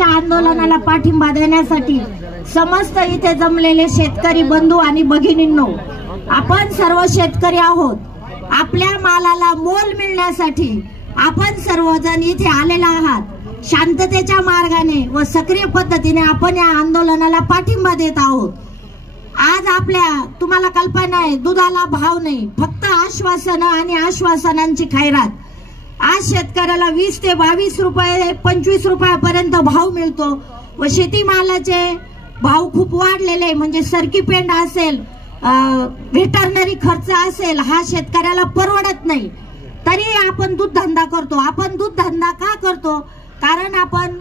आंदोलनाला पाठिंबा देण्यासाठी समस्त इथे जमलेले शेतकरी बंधू आणि भगिनींनो, आपण सर्व शेतकरी आहोत. आपल्या मालाला मोल मिळण्यासाठी आपण सर्वजण इथे आलेला आहात. शांततेच्या मार्गाने व सक्रिय पद्धतीने आपण या आंदोलनाला पाठिंबा देत आहोत. आज तुम्हाला कल्पना आहे, दुधाला भाव नाही, फक्त आश्वासनं आणि आश्वासनांची खैरात. आज शेतकऱ्याला 20 ते 22 रुपये 25 रुपयापर्यंत भाव मिळतो व शेतीमालाचे भाव खूप वाढलेले, म्हणजे सरकी पेंड असेल, व्हेटरनरी खर्च असेल, हा शेतकऱ्याला परवडत नाही. तरी आपण दूध धंदा करतो. आपण दूध धंदा का करतो? कारण आपण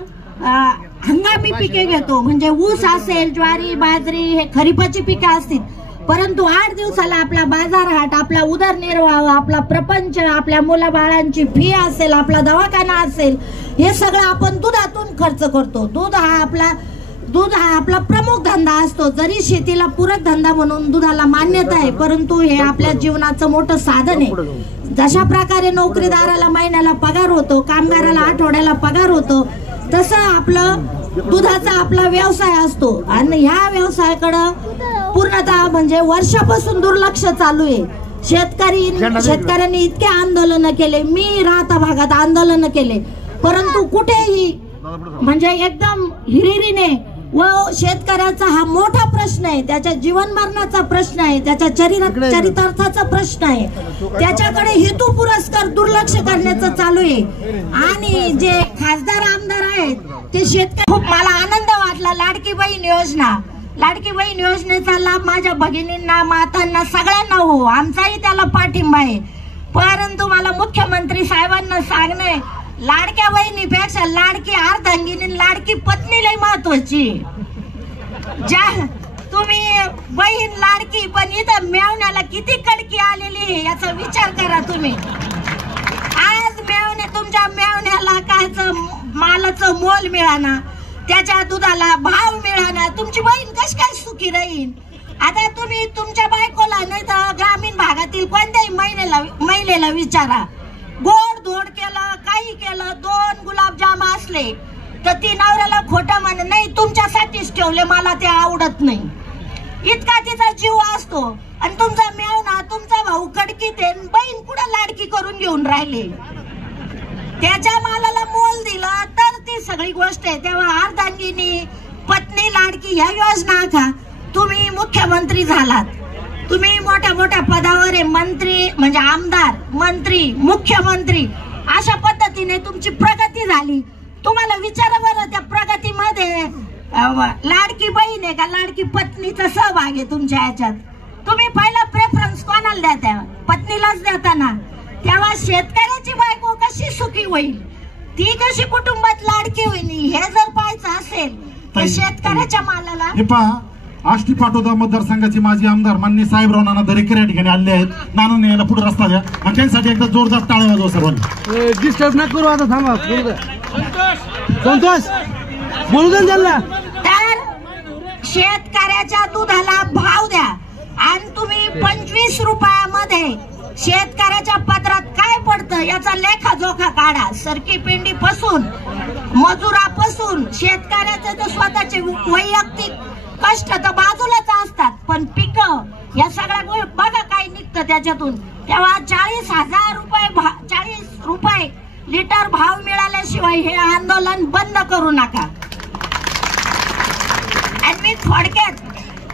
हंगामी पिके घेतो, म्हणजे ऊस असेल, ज्वारी, बाजरी, हे खरीपाची पिके असतील. परंतु 8 दिवसाला आपला बाजारहाट, आपला उदरनिर्वाह, आपला प्रपंच, आपल्या मुलाबाळांची फी असेल, आपला दवाखाना असेल, हे सगळं आपण दुधातून खर्च करतो. दूध हा आपला प्रमुख धंदा असतो. जरी शेतीला पूरक धंदा म्हणून दुधाला मान्यता आहे, परंतु हे आपल्या जीवनाचं मोठं साधन आहे. जशा प्रकारे नोकरीदाराला महिन्याला पगार होतो, कामगाराला आठवड्याला पगार होतो, तसं आपलं दुधाचा आपला व्यवसाय असतो. आणि ह्या व्यवसायाकडं पूर्णतः म्हणजे वर्षापासून दुर्लक्ष चालू आहे. शेतकऱ्यांनी इतके आंदोलन केले, मी राहता भागात आंदोलन केले, परंतु कुठेही म्हणजे एकदम हिरिरीने, व शेतकऱ्याचा हा मोठा प्रश्न आहे, त्याच्या जीवन मरणाचा प्रश्न आहे, त्याच्या चरितार्थाचा प्रश्न आहे, त्याच्याकडे हेतू पुरस्कार दुर्लक्ष करण्याचं चालू आहे. आणि जे खासदार आमदार आहेत ते शेतकरी, खूप मला आनंद वाटला. लाडकी बहीण योजनेचा लाभ माझ्या भगिनींना, मातांना, सगळ्यांना हो, आमचाही त्याला पाठिंबा आहे. परंतु मला मुख्यमंत्री साहेबांना सांगणे, लाडक्या बहिणीपेक्षा लाडकी अर्धांगिनी, लाडकी पत्नी लई महत्वाची. तुम्ही बहीण लाडकी, पण इथं मेवण्याला किती कडकी आलेली याचा विचार करा तुम्ही. आज तुमच्या मेवण्याला कायचं मालाचं मोल मिळाना, त्याच्या दुधाला भाव मिळाना, तुमची बहीण कशी काय सुखी राहील? आता तुम्ही तुमच्या बायकोला नाही तर ग्रामीण भागातील कोणत्याही महिलेला विचारा, गोड धोड केलं, काही केलं, 2 गुलाबजाम असले तर ती नवऱ्याला खोटं म्हणे, नाही तुमच्यासाठीच ठेवले, मला ते आवडत नाही, इतका तिचा जीव असतो. आणि तुमचा मेवना, तुमचा भाऊ कडकीत आहे, बहीण कुठं लाडकी करून घेऊन राहिले? त्याच्या मालाला मोल दिलं तर ती सगळी गोष्ट आहे. तेव्हा अर्धांगिनी, पत्नी लाडकी ह्या योजना का तुम्ही मुख्यमंत्री झालात, तुम्ही मोठ्या मोठ्या पदावर आहे, मंत्री म्हणजे आमदार, मंत्री, मुख्यमंत्री, अशा पद्धतीने तुमची प्रगती झाली. तुम्हाला विचारा बरं, त्या प्रगतीमध्ये लाडकी बहीण आहे का लाडकी पत्नीचा सहभाग आहे तुमच्या याच्यात? तुम्ही पहिला प्रेफरन्स कोणाला देता? पत्नीलाच देता ना. तेव्हा शेतकऱ्याची बायको कशी सुखी होईल, ती कशी कुटुंबात लाडकी होईल, हे जर पाहायचं असेल तर शेतकऱ्याच्या मालाला. आष्टी पाटोदा मतदारसंघाचे माजी आमदार माननीय साहेबराव नाना दरेकर या ठिकाणी आले आहेत. नाना यायला पुढे रस्ता द्या आणि त्यांच्यासाठी एकदा जोरदार टाळ्या वाजवा सर्वांनी. डिस्टर्ब न करू, आता थांबा. संतोष बोलू दे त्यांना. तर शेतकऱ्याच्या दुधाला भाव द्या. आणि तुम्ही 25 रुपयामध्ये शेतकऱ्याच्या पत्रात काय पडतं याचा लेखाजोखा काढा. सरकी पिंडी पासून, मजुरापासून, शेतकऱ्याचे तर स्वतःचे वैयक्तिक कष्ट तर बाजूलाच असतात, पण पिक या सगळ्या बघा काय निघतं त्याच्यातून. तेव्हा 40 रुपये लिटर भाव मिळाल्याशिवाय हे आंदोलन बंद करू नका. आणि मी थोडक्यात,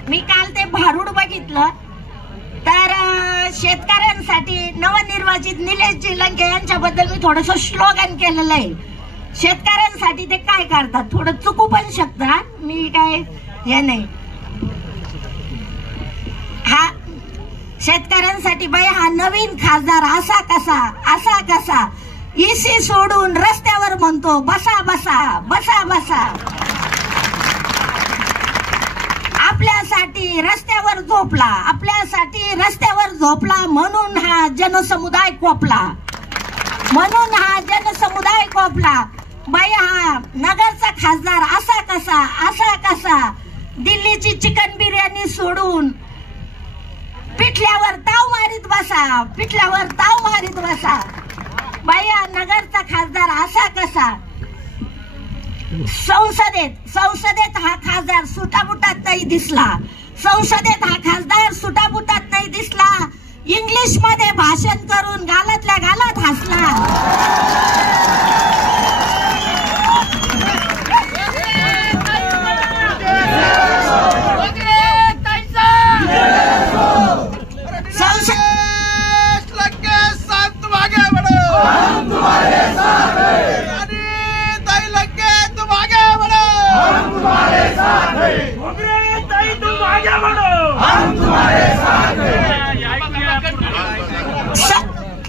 मी काल ते भारूड बघितलं, तर शेतकऱ्यांसाठी नवनिर्वाचित निलेशजी लंके यांच्याबद्दल मी थोडस स्लोगन केलेलं आहे. शेतकऱ्यांसाठी ते काय करतात, थोडं चुकू पण शकतात, मी काय हे नाही. हा शेतकऱ्यांसाठी बाई, हा नवीन खासदार असा कसा इसी सोडून रस्त्यावर म्हणतो बसा बसा बसा बसा, आपल्यासाठी रस्त्यावर झोपला, म्हणून हा जनसमुदाय कोपला. बाई, हा नगरचा खासदार असा कसा दिल्लीची चिकन बिर्याणी सोडून पिठल्यावर ताव मारीत बसा. बाई, हा नगरचा खासदार असा कसा संसदेत हा खासदार सुटाबुटात नाही दिसला. संसदेत हा खासदार सुटाबुटात नाही दिसला. इंग्लिश मध्ये भाषण करून गालातल्या गालात हसला.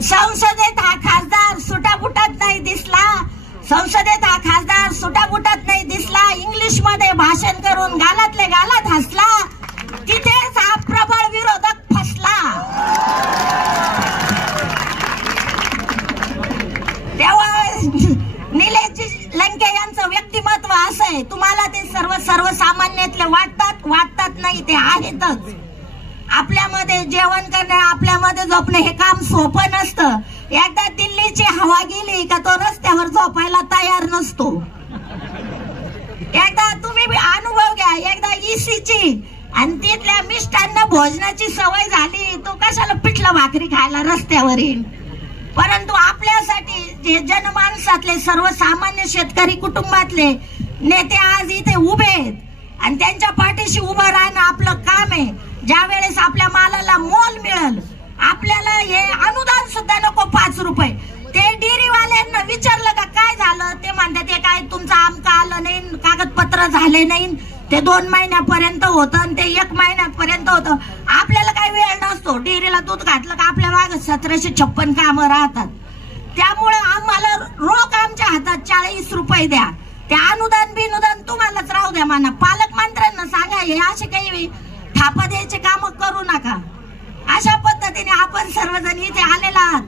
संसदेत हा खासदार सुटाबुटात नाही दिसला. संसदेत हा खासदार सुटाबुटात नाही दिसला. इंग्लिश मध्ये भाषण करून गालातले गालात हसला. तिथेच हा प्रबळ विरोधक फसला. तेव्हा निलेश लंके यांचं व्यक्तिमत्व असं आहे. तुम्हाला ते सर्वसामान्यातले वाटतात नाही, ते आहेतच. आपल्यामध्ये जेवण करणे, आपल्यामध्ये झोपणे हे काम सोपं नसतं. एकदा दिल्लीची हवा गेली का तो रस्त्यावर झोपायला तयार नसतो. एकदा तुम्ही अनुभव घ्या, एकदा ईसीची आणि तिथल्या मिष्टांना भोजनाची सवय झाली, तो कशाला पिठलं भाकरी खायला रस्त्यावर येईल. परंतु आपल्यासाठी जे जनमानसातले सर्वसामान्य शेतकरी कुटुंबातले नेते आज इथे उभे आहेत आणि त्यांच्या पाठीशी उभं राहणं आपलं काम आहे. ज्या वेळेस आपल्या मालाला मोल मिळेल, आपल्याला हे अनुदान सुद्धा नको 5 रुपये. ते डेअरीवाल्यांना विचारलं का काय झालं, ते म्हणतात ते काय तुमचं आमका आलं नाही, कागदपत्र झाले नाही, ते 2 महिन्यापर्यंत होतं आणि ते 1 महिन्यापर्यंत होतं. आपल्याला काही वेळ नसतो. डेअरीला दूध घातलं का आपल्या मागे 1756 कामं राहतात. त्यामुळे आम्हाला रोख आमच्या हातात 40 रुपये द्या. ते अनुदान बिनुदान तुम्हालाच राहू द्या म्हणा. पालकमंत्र्यांना सांगा हे असे काही थापा द्यायचे काम करू नका. अशा पद्धतीने आपण सर्वजण इथे आलेला आहात.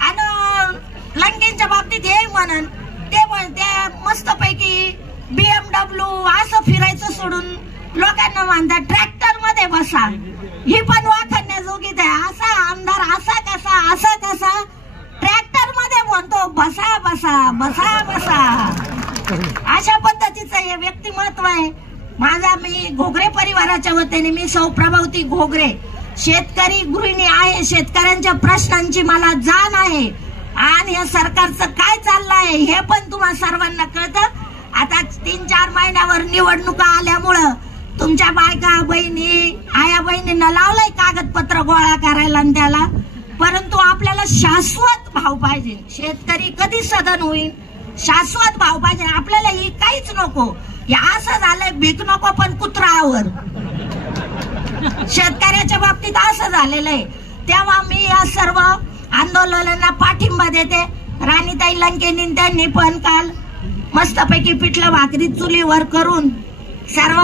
आणि लंकेंच्या बाबतीत हे म्हणन ते मस्तपैकी BMW असं फिरायचं सोडून लोकांना म्हणतात ट्रॅक्टर मध्ये बसा. ही पण वाखण्याजोगीच आहे. असा आमदार असा कसा ट्रॅक्टर मध्ये म्हणतो बसा बसा बसा बसा. अशा पद्धतीचं हे व्यक्तिमत्व आहे. मी घोगरे परिवाराच्या वतीने मी सौ प्रभावती घोगरे शेतकरी गृहिणी आहे. शेतकऱ्यांच्या प्रश्नांची मला जाण आहे आणि या सरकारचं काय चाललं आहे हे पण तुम्हा सर्वांना कळतं. आता 3-4 महिन्यावर निवडणुका आल्यामुळं तुमच्या बायका बहिणी आया बहिणींना लावलंय कागदपत्र गोळा करायला आणि त्याला. परंतु आपल्याला शाश्वत भाव पाहिजे. शेतकरी कधी सदन होईल, शाश्वत भाव पाहिजे. आपल्याला ही काहीच नको. या असं झालंय भीक नको पण कुत्रावर. शेतकऱ्याच्या बाबतीत असं झालेलं आहे. तेव्हा मी या सर्व आंदोलनांना पाठिंबा देते. राणीताई लंकेंनी त्यांनी पण काल मस्तपैकी पिठलं भाकरी चुलीवर करून सर्व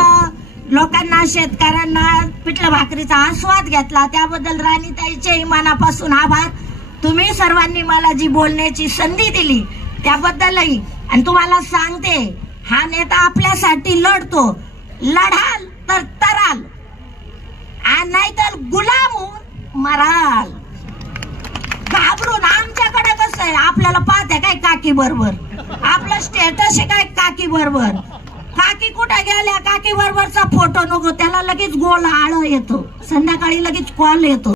लोकांना शेतकऱ्यांना पिठलं भाकरीचा आस्वाद घेतला. त्याबद्दल राणीताईचे मनापासून आभार. तुम्ही सर्वांनी मला जी बोलण्याची संधी दिली त्याबद्दलही. आणि तुम्हाला सांगते हा नेता आपल्यासाठी लढतो. लढाल तर तराल आणि नाहीतर गुलाम होऊन मराल. घाबरून आमच्याकडे कसं आहे आपल्याला पाहते काय काकी बरोबर, आपलं स्टेटस आहे काय काकी बरोबर. काकी कुठे गेल्या, काकी बरोबरचा फोटो नको, त्याला लगेच गोल आळ येतो, संध्याकाळी लगेच कॉल येतो.